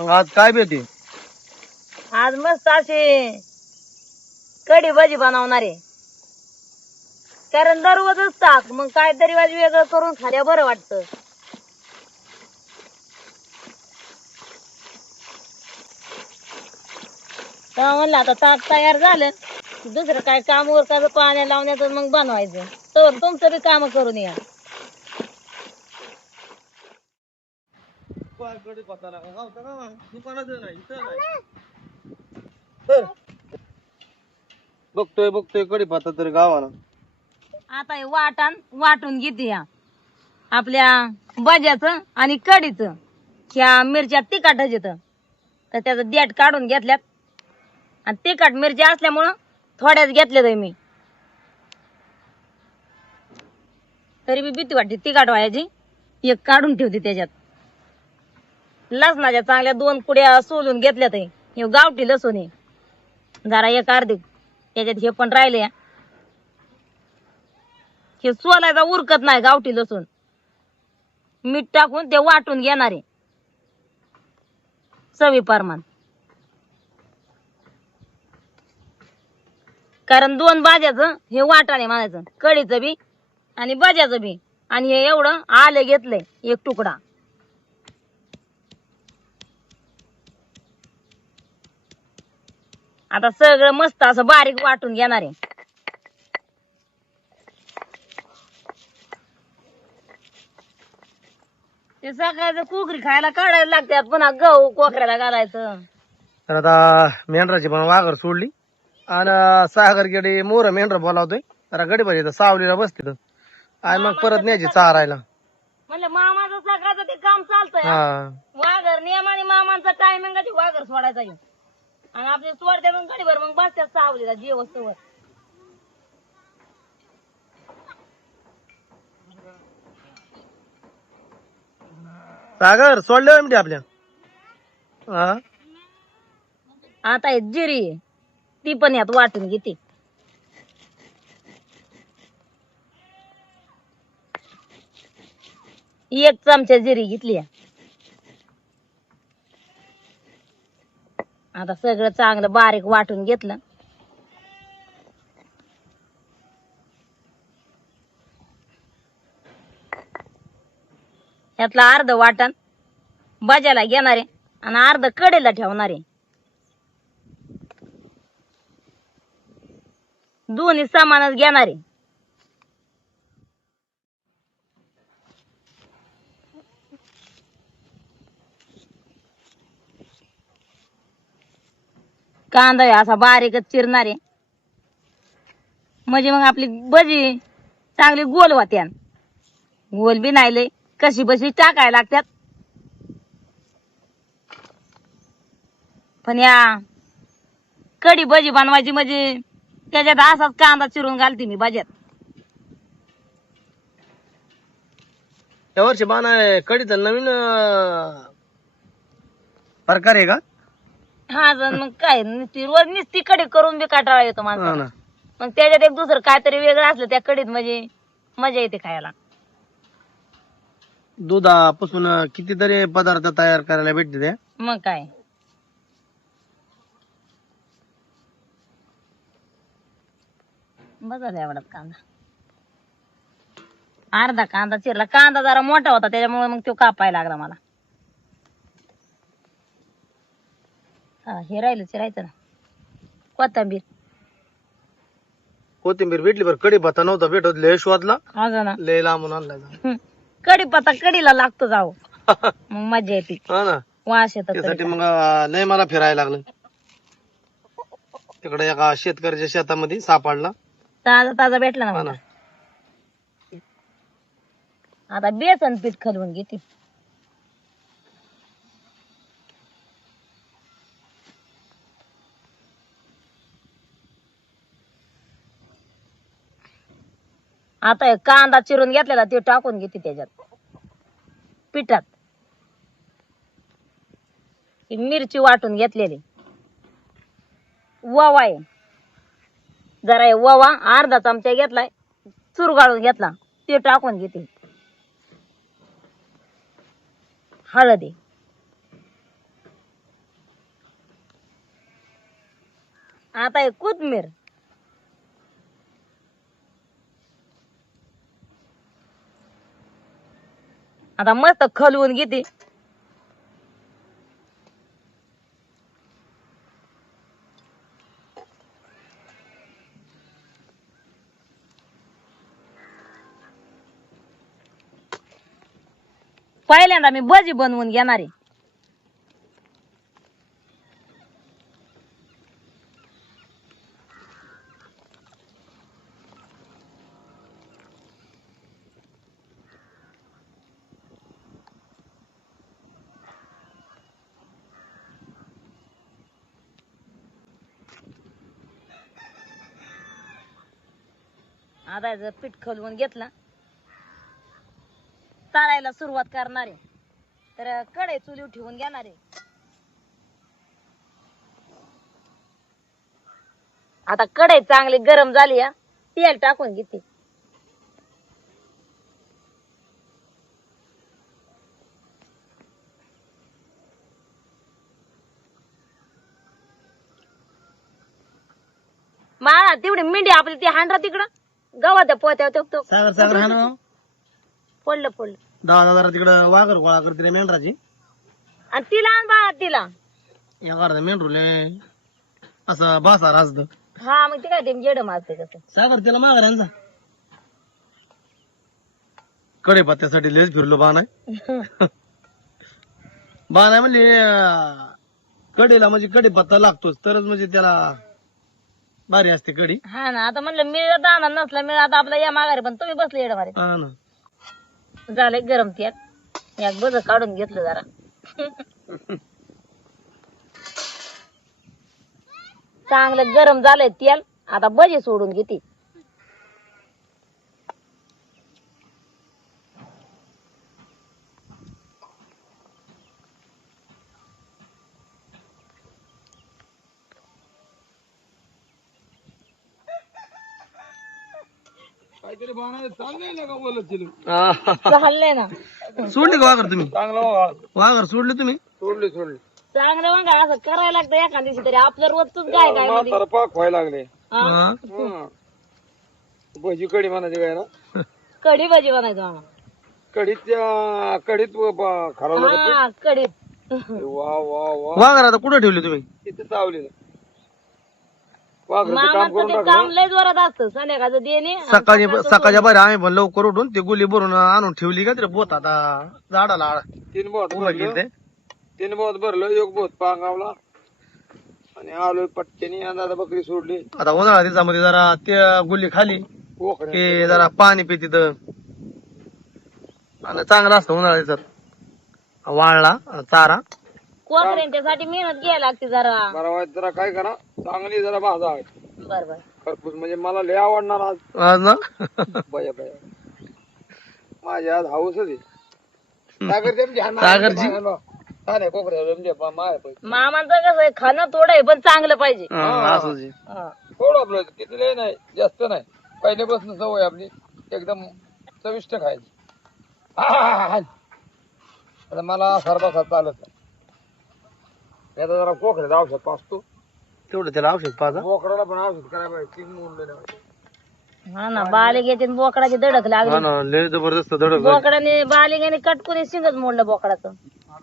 मग आज काय भेटी? आज मस्त अशी कढी भाजी बनवणार आहे. कारण दररोजच ताक, मग काहीतरी आज वेगळं करून खाल्या बरं वाटतं. तर म्हणलं आता ताक तयार झालं, दुसरं काय काम उरकायचं पाण्या लावण्याचं मग बनवायचं. तर तुमचं बी काम करून या. बघतोय कडीपत्ता तरी गावाला. आता हे वाटून घेते या आपल्या भाज्याचं आणि कढीचं. ह्या मिरच्या तिखटच येतं, तर त्याचं देठ काढून घेतल्यात. आणि तिखट मिरच्या असल्यामुळं थोड्याच घेतल्या मी. तरी बी भीती वाटते तिखट व्हायची. एक काढून ठेवते त्याच्यात. लसणाच्या चांगल्या 2 कुड्या सोलून घेतल्यात. हे गावठी लसूण आहे, जरा एक अर्धी त्याच्यात. हे पण राहिले, हे सोलायचा उरकत नाही गावठी लसूण. मीठ टाकून ते वाटून घेणार आहे चवी प्रमाण. कारण 2 भाज्याचं हे वाटाणे म्हणायचं, कढीचं बी आणि भाज्याचं बी. आणि हे एवढं आले घेतलंय 1 तुकडा. आता सगळं मस्त असं बारीक वाटून घेणार आहे. ते सकाळचं कुकरी खायला काढायला लागतात, पुन्हा गहू कोकऱ्याला घालायचं. तर आता मेंढराची पण वाघर सोडली आणि सागर गेडी मोर मेंढर बोलावतोय. जरा गडीपाहिजे सावलीला बसते आणि मग परत न्यायची चारायला. म्हणलं मामाचं सकाळचं ते काम चालतंय. हा, वाघर नियमाने मामांचा टायमिंगाची वाघर सोडायचा येईल. आणि आपले सोडते मग गडीभर मग बसतात सावलीला जेवस्तवर. सागर सोडले म्हणजे आपल्या. हा, आता हे जिरी ती पण यात वाटून घेते. एक चमचा जिरी घेतली. आता सगळं चांगलं बारीक वाटून घेतलं. यातला अर्ध वाटण भाज्याला घेणार आहे आणि अर्ध कढईला ठेवणार आहे. दोन्ही समानच घेणार आहे. कांदा असा बारीकच चिरणार आहे, म्हणजे मग आपली भजी चांगली गोल होत्या. गोल बी नाही लय, कशी बशी टाकायला लागतात. पण या कढी भजी बनवायची म्हणजे त्याच्यात असाच कांदा चिरून घालते मी भाज्यात. या वर्षी बाणा कडीचा नवीन प्रकार आहे का? हा जण मग काय नुसती रोज नुसती कढी करून बी काटाळा येतो हा माणसाला. ना. मग त्याच्यात एक दुसरं काहीतरी वेगळं असलं त्या कढीत म्हणजे मजा येते खायला. दुधापासून कितीतरी पदार्थ तयार करायला भेटते ते. मग काय बघा एवढाच कांदा. अर्धा कांदा चिरला. कांदा जरा मोठा होता त्याच्यामुळे मग तो कापायला लागला मला. हा हे राहिलं चिरायचं ना. कोथिंबीर भेटली बरं, कडीपत्ता नव्हता भेटत. लय शोधला, अगं ना लय लांबून आणलाय. कढीपत्ता कढीला लागतो जाऊ, मग मजा येते. हा ना, वास येतो त्यासाठी कढीचा. मग लय मला फिरायला लागलं. तिकडे एका शेतकऱ्याच्या शेतामध्ये सापडला. ताजा ताजा भेटला ना हा मला. ना. आता बेसन पीठ खलवून घेते. आता हे कांदा चिरून घेतलेला ते टाकून घेते त्याच्यात पिठात. ही मिरची वाटून घेतलेली. ववा आहे, जरा हे ववा अर्धा चमचा घेतलाय, चुरगाळून घेतला ते टाकून घेते. हळदी, आता हे कोथमीर. आता मस्त खलवून घेते. पहिल्यांदा मी भजी बनवून घेणार आहे. आता याचं पीठ खलवून घेतलं, तळायला सुरुवात करणार आहे. तर कढई चुलीवर ठेवून घेणार आहे. आता कढई चांगली गरम झाली या, तेल टाकून घेते. मला तेवढी मेंढी आपली ती हांडरा तिकडं गव्हाच्या पोत्यावर सागर सागर हा ना पडलं पडलं. 10,000 तिकडं वाघर गोळा करते रे मेंढराची. आणि तिला आण बाळा तिला. या अर्धा मेंढरूले असं बासा राजद. हा मग ते काय ते जेड मारते कसं. सागर त्याला माघार यांचा कडे पत्त्यासाठी लेच फिरलो बाण बाण आहे म्हणजे कडेला म्हणजे कडे पत्ता लागतोच तरच म्हणजे त्याला भारी असते कडी. हा ना. आता म्हणलं मी दाना नसला मी आता आपला या माघारी, पण तुम्ही बसले येड मारे. हा ना. झालंय गरम त्यात एक बज काढून घेतलं जरा. चांगलं गरम झालंय तेल. आता भजी सोडून घेते. चाललंय ना. सोडली का वाघर तुम्ही? वाघर सोडले तुम्ही? सोडले चांगलं मग असं करायला लागतं एखाद दिवशी तरी. आपलं रोजच काय काय मध्ये. पाक व्हायला लागले. हा? भजी कढी म्हणायची काय ना, कढी भजी बनायचं मला. कढीत खराब हा कढी. वा वा वा. वाघर आता कुठे ठेवले तुम्ही? किती चावली वाघराचं काम मामाचं करून ते टाकलं. काम लय जोरात असतं. संध्याकाळचं देणे आणि सकाळच्या बरं आम्ही पण लवकर उठून ते गुली भरून आणून ठेवली का तरी बोत आता झाडाला 3 बोट उभं केलं ते. 3 बोट भरलं, 1 बोट पांगावला आणि आलोय पटक्यानी. आता बकरी सोडली. आता उन्हाळा दिवसामध्ये जरा ते गुली खाली कोकऱ्या की जरा पाणी पिती तर आणि चांगलं असतं उन्हाळा दिवसात. वाळला चारा कोकऱ्यांच्यासाठी मेहनत घ्यायला लागते जरा. बरा वाईट जरा काय करा, चांगली जरा भाजा आहे बरोबर. खरपूस. म्हणजे मला लय आवडणार आज. आज ना. बया बया माझ्या आज हाऊसच आहे. सागरची मामांचं कसं आहे, खाणं थोडं आहे पण चांगलं पाहिजे. असंच आहे. हा. थोडं आपलं किती लय नाही, जास्त नाही. पहिल्यापासून सवय आपली एकदम चविष्ट खायची. आता मला सरबासा चालत नाही. आता जरा कोकऱ्याचं औषध पाचतो. तेवढं त्याला औषध पाजा. बोकडाला पण औषध करायला पाहिजे. 3 मोडले हा ना. बालिक येते बोकडाची धडक लागली. हा ना लय जबरदस्त धडक झाली. बोकडाने बालिकेने कटकुनी शिंगच मोडलं बोकडाचं.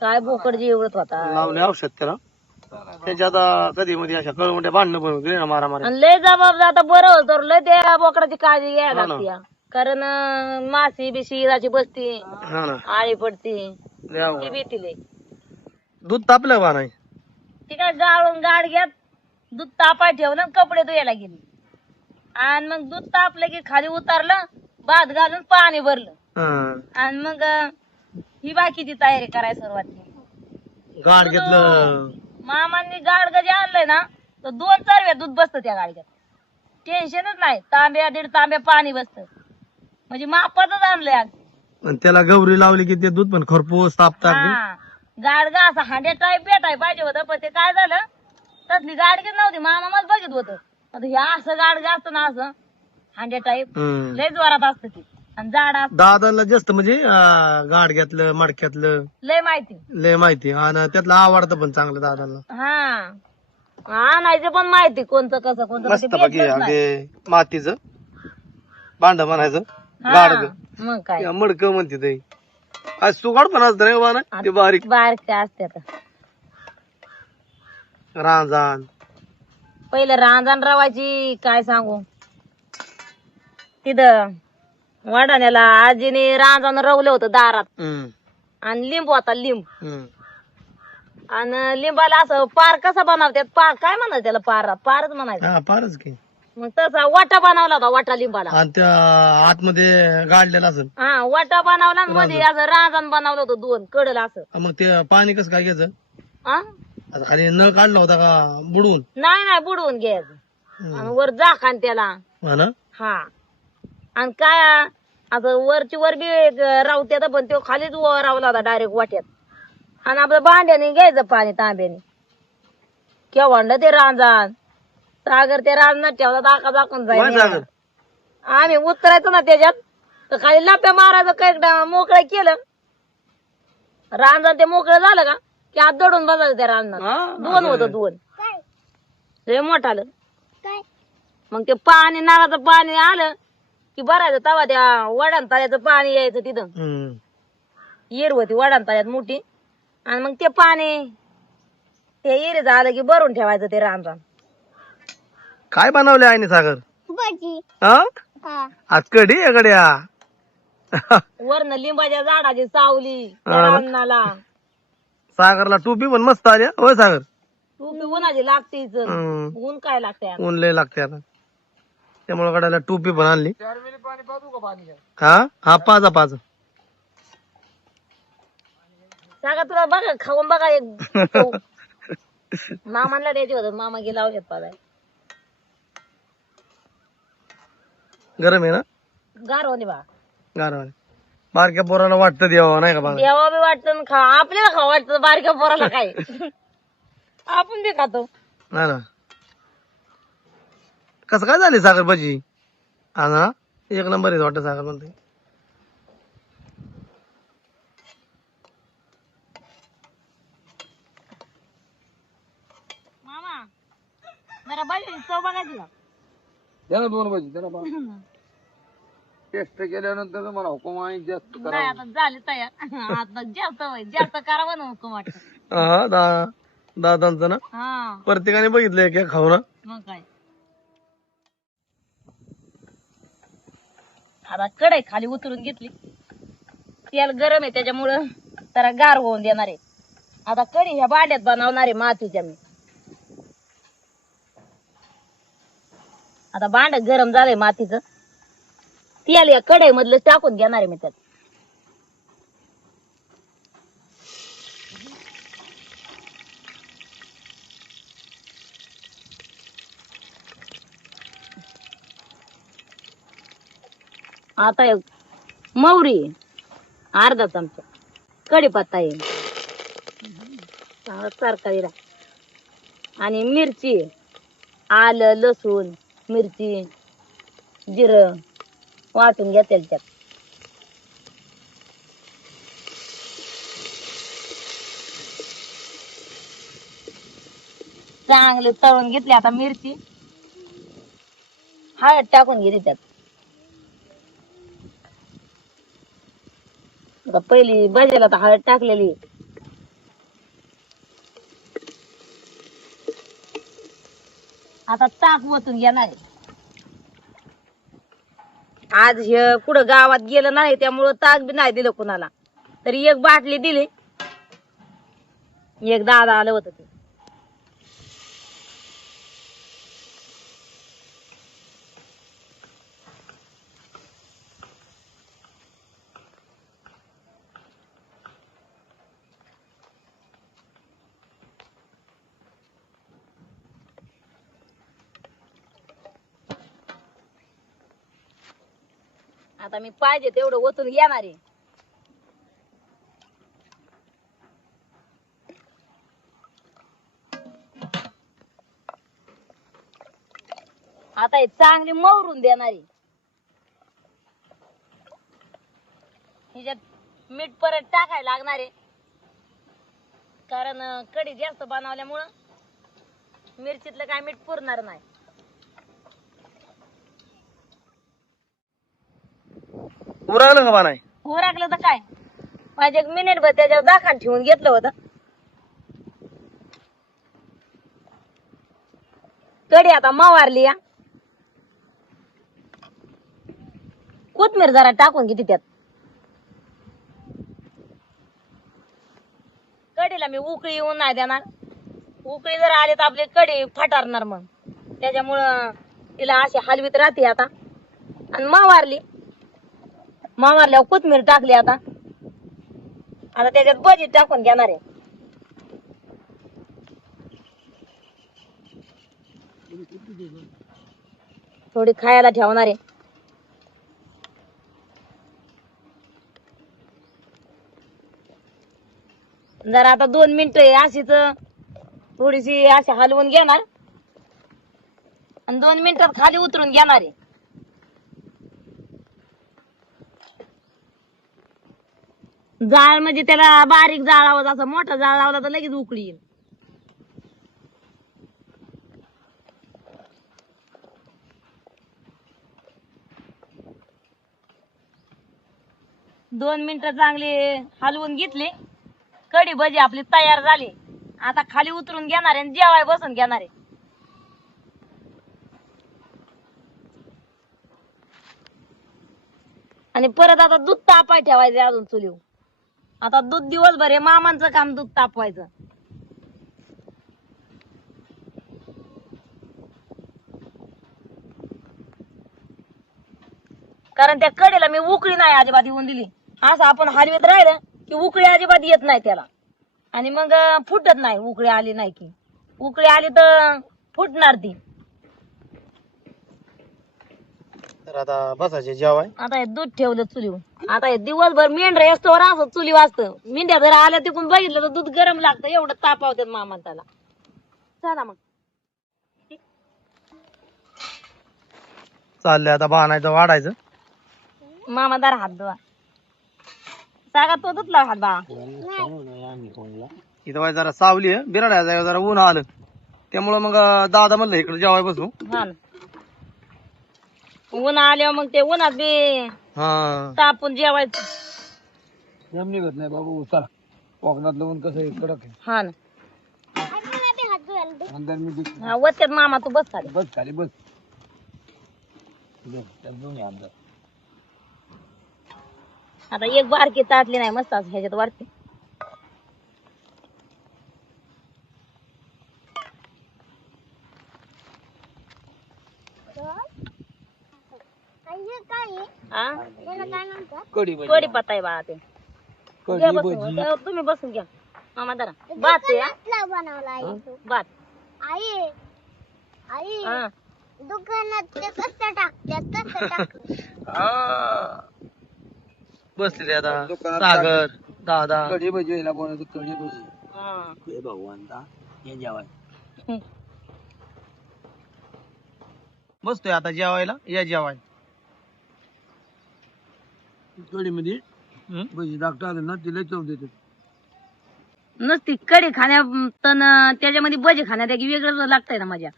काय बोकड जीवत होता. लावले औषध त्याला. त्याच्या आता कधी मध्ये अशा कळवंट्या भांडणं बनवते ना मारामारी. आणि लय जबाबदार आता बरं होत तर लय त्या बोकडाची काळजी घ्यायला हा ना. लागते. कारण मासी बिशी राची बसती, हा ना. आळी पडती, लय अवघड. ती भीती लय. दूध तापलं का नाही? ती काय गाळून गाड घेत दूध तापाय ठेवलं आणि कपडे धुवायला गेली. आणि मग दूध तापलं की खाली उतारलं, भात घालून पाणी भरलं. हा. आणि मग ही बाकीची तयारी करायला सुरुवात केली. गाड घेतलं. मामांनी गाडगं जे आणलंय ना, तर 2 चारव्या दूध बसतं त्या गाडग्यात. टेन्शनच नाही. तांब्या 1.5 तांब्या पाणी बसतं. म्हणजे मापातच आणलंय आज. आणि त्याला गौरी लावली की ते दूध पण खरपूस तापतात. हा. गाडगा असा हांड्या टाईप भेटाय पाहिजे होतं, पण ते काय झालं, तसली गाडगी नव्हती. मामा मला बघित होतं. आता हे असं गाडगं असतं ना, असं हांड्या टाईप लय जोरात असतं ती. आणि झाड असतं दादाला जास्त म्हणजे गाडग्यातलं मडक्यातलं लय माहिती. लय माहिती आणि त्यातलं आवडतं पण चांगलं दादाला. हा. आणायचं पण माहिती कोणतं कसं कोणतं मस्त ते बाकी भेटतच नाही. अगदी मातीचं भांड म्हणायचं हा, गाडग मग काय मडक म्हणते ते आज सुगाड पण असत रे बाबा ना ते बारीक बारीक असते रांजान पहिलं रांजण रवायची काय सांगू तिथं वाडाण्याला आजीने रांजण रवलं होतं दारात हम्म, आणि लिंबू होता लिंब हम्म. आणि लिंबाला असं पार कसा बनवतात पार काय म्हणायचं त्याला पारच म्हणायचं हा फारच की मग तसा वाटा बनवला होता वाटा लिंबाला आणि त्या आतमध्ये गाडलेलं असेल हा वाटा बनवला आणि मध्ये असं रांजण बनवलं होतं दोन कडला असं मग ते पाणी कसं काय घ्यायचं हा आता खाली नळ काढला होता का बुडवून नाही बुडवून घ्यायचं आणि वर झाकान त्याला हा ना हा आणि काय असं वरची वर बी रावत्यात पण तो खालीच रावला होता डायरेक्ट वाट्यात आणि आपलं भांड्याने घ्यायचं पाणी तांब्याने केव्हा ते रांजण सागर ते रांजणात ठेवला दाखा दाखवून काय जाईल सागर आम्ही उतरायचो ना त्याच्यात तर खाली लाप्या मारायचं काही मोकळं केलं रांजण ते मोकळं झालं का की आत दडून बसायचं त्या रांजणात हा, दोन होतं दोन लय मोठं आलं मग ते पाणी नारळाचं पाणी आलं की भरायचं तवा त्या वडान तळ्याचं पाणी यायचं तिथं हम्म. येर होती वडान तळ्यात मोठी आणि मग ते पाणी ते येर झालं की भरून ठेवायचं ते रांजण काय बनवले आईने सागर हा आज कढी आहे गड्या वरनं लिंबाच्या झाडाची सावली त्या हा ना. रांजणाला सागरला टोपी पण मस्त आली हं. होय सागर टोपी उन्हाची लागतेच हम्म. ऊन काय लागते ऊन लय लागते आता त्यामुळे गड्याला टोपी पण आणली 4 मिनिट पाणी पाजू का पाणी काय हा हा पाजा पाजा सांगा तुला बघा खाऊन बघा एक मामाला द्यायचे होत मामा गेला औषध पाजाय गरम आहे ना गार होणे बा गारवाने बारक्या पोराला वाटतं द्यावं नाही का बघा देवा बी वाटतं खा आपल्याला खाऊ वाटतं बारक्या पोराला काय आपण बी खातो नाही ना कसं काय झाली सागर भजी हा ना एक नंबर आहे वाटतं सागर म्हणते मामा जरा बाई चव बघायची का द्या ना 2 भजी द्या ना टेस्ट केल्यानंतर मला हुकूम आणि जास्त नाही करा आता झाली तयार आता जास्त होईल जास्त करावं ना हुकूम वाटत हा दादांचं ना हा प्रत्येकाने बघितलं एक खाऊ ना मग काय आता कढई खाली उतरून घेतली तेल गरम आहे त्याच्यामुळं जरा गार होऊन देणार आहे आता कढी ह्या भांड्यात बनवणार आहे मातीच्या मी आता भांड गरम झालंय मातीचं तेल या कढई मधलं टाकून घेणार आहे मी त्यात आता एक मोहरी अर्धा चमचा कढीपत्ता आहे चांगला तरकारीला आणि मिरची आलं लसूण मिरची जिरं वाटून घेतेल त्यात चांगले तळून घेतले आता मिरची हळद टाकून घेते त्यात आता पहिली भाजीला तर हळद टाकलेली आता ताक ओतून घेणार आहे आज हे कुठं गावात गेलं नाही त्यामुळं ताक बी नाही दिलं कुणाला तरी एक बाटली दिली एक दादा आलं होतं ते आता मी पाहिजे तेवढं ओतून घेणार आहे आता हे चांगली मौरून देणार आहे ह्याच्यात मीठ परत टाकायला लागणार आहे कारण कढी जास्त बनवल्यामुळं मिरचीतलं काय मीठ पुरणार नाही. उरकलं का बानाय? उरकलं तर काय, माझे एक मिनिट भर त्याच्यावर दाखल ठेवून घेतलं होतं. कढी आता मवारली या. कोथमीर जरा टाकून किती त्यात. कढीला मी उकळी येऊन नाही देणार. उकळी जर आली तर आपली कढी फटारणार मग. त्याच्यामुळं तिला अशी हलवीत राहते आता. आणि मावारल्यावर कोथमीर टाकली आता. आता त्याच्यात भजी टाकून घेणार आहे. थोडी खायला ठेवणार आहे. जरा आता 2 मिनिटं अशीच थोडीशी अशी हलवून घेणार आणि 2 मिनिटात खाली उतरून घेणार आहे. जाळ म्हणजे त्याला बारीक जाळ लावत, असं मोठा जाळ लावला तर लगेच उकळी येईल. दोन मिनिटं चांगली हलवून घेतली. कढी भजी आपली तयार झाली. आता खाली उतरून घेणार आहे आणि जेवाय बसून घेणार आहे. आणि परत आता दूध तापाय ठेवायचे अजून चुलीवर. आता दूध दिवसभर आहे, मामांचं काम दूध तापवायचं. कारण त्या कढीला मी उकळी नाही अजिबात येऊन दिली. असं आपण हलवीत राहिलं की उकळी अजिबात येत नाही त्याला. आणि मग फुटत नाही. उकळी आली नाही की, उकळी आली तर फुटणार ती. तर आता बसायचे जेवाय. आता हे दूध ठेवलं चुलीवर. आता हे दिवसभर मेंढर असतो असं चुली वाजतं. मेंढ्या जर आल्या तिकून बघितलं तर दूध गरम लागतं. एवढं तापावतात मामा त्याला. चला मग चालले आता बाणायचं वाढायचं. मामा दार हात धुवा. सागा तो धुतला हात बा. इथं वाय जरा सावली आहे, बिराड्या जागा जरा ऊन आलं त्यामुळं मग दादा म्हणलं इकडे जेवाय बसू. हा ना. ऊन आल्यावर मग ते उन्हात बी हा तापून जेवायचं. जम निघत नाही बाबू. चला, कोकणातलं ऊन कसं आहे, कडक आहे. हा ना. अंदर मी हा वत्यात मामा तू बस खाली. बस खाली बस. अंदर आता एक बारकी ताटली नाही मस्त असं ह्याच्यात वाढते. कढी भजी. कढी पत्ता आहे बा ते. कढी घ्या भजी. बसून. तुम्ही बसून घ्या मामा जरा. भात आहे हा? भात. हा. दुकानात ते कसं टाकतात बसले आता दुकानात सागर दादा. कढी भजी आहे ना कोणाचं. कढी भजी. हा. हे भगवंता, हे जेवाय. बसतोय आता जेवायला. या जेवाय. कढी मध्ये भजी टाकतात ना, तिला चव देते. नसती कढी खाण्यात त्याच्यामध्ये भजी खाण्यात एक वेगळंच लागतंय ना मजा.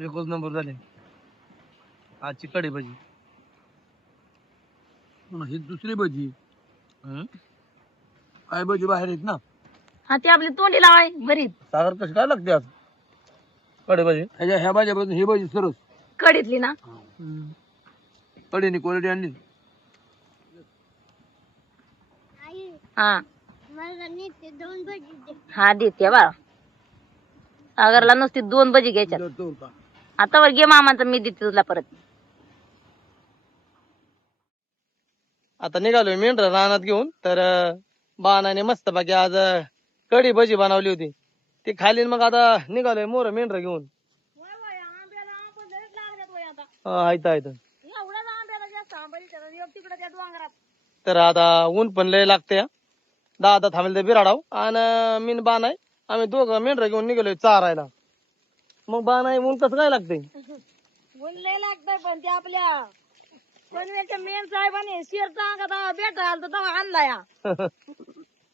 एकच नंबर झाले आजची कढी भजी. ही दुसरी भजी. काय भजी बाहेर आहेत ना. हा ती आपली तोंडी लावाय बरी. सागर कशी काय लागते आज कढी भजी? ह्या भाज्यापासून ही भजी सरस. कढीतली ना. कढीने क्वालिटी आणली. हा मला नीट 2 भजी दे. हा देते बा. सागरला नुसती 2 भजी घ्यायच्या. तो का? आता वर घे मामाचं, मी देते तुला परत. आता निघालोय मेंढर रानात घेऊन. तर बाणाने मस्त बाकी आज कढी भजी बनवली होती ती खाली. मग आता निघालोय मोर मेंढर घेऊन. आयत आयत. तर आता ऊन पण लय लागते. दादा थांबेल तर बिराडाव आणि मी बाण आहे. आम्ही दोघं मेंढर घेऊन निघालोय चारायला. मग बाण आहे ऊन कसं काय लागते. ऊन लय लागतंय पण ते आपल्या पनवेलच्या मेन साहेबांनी शेरचा अंगात भेटायला तर तेव्हा आणला या.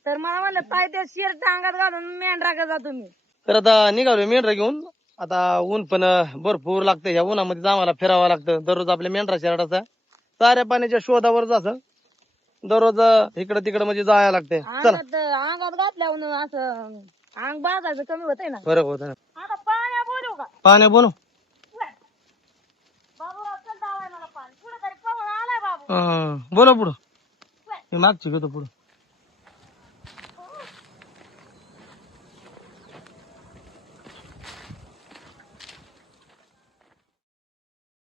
तर मला म्हणलं ताई ते शर्ट अंगात घालून मेंढराकडे जातो मी. तर आता निघालोय मेंढरा घेऊन. आता ऊन पण भरपूर लागतं. ह्या उन्हामध्ये आम्हाला फिरावं लागतं. दररोज आपल्या मेंढरा शर्टाचा साऱ्या पाण्याच्या शोधावरच असं दररोज इकडं तिकडं म्हणजे जायला लागते. चला अंगात घातल्यावर असं अंग बाजायचं कमी होतंय ना. फरक होत ना. आता पाण्या बोलू का पाण्या बोलू बाबूराव चल दावाय मला पाणी कुठं तरी पवन आलाय बाबू. बोला पुढं मी मागची घेतो पुढं.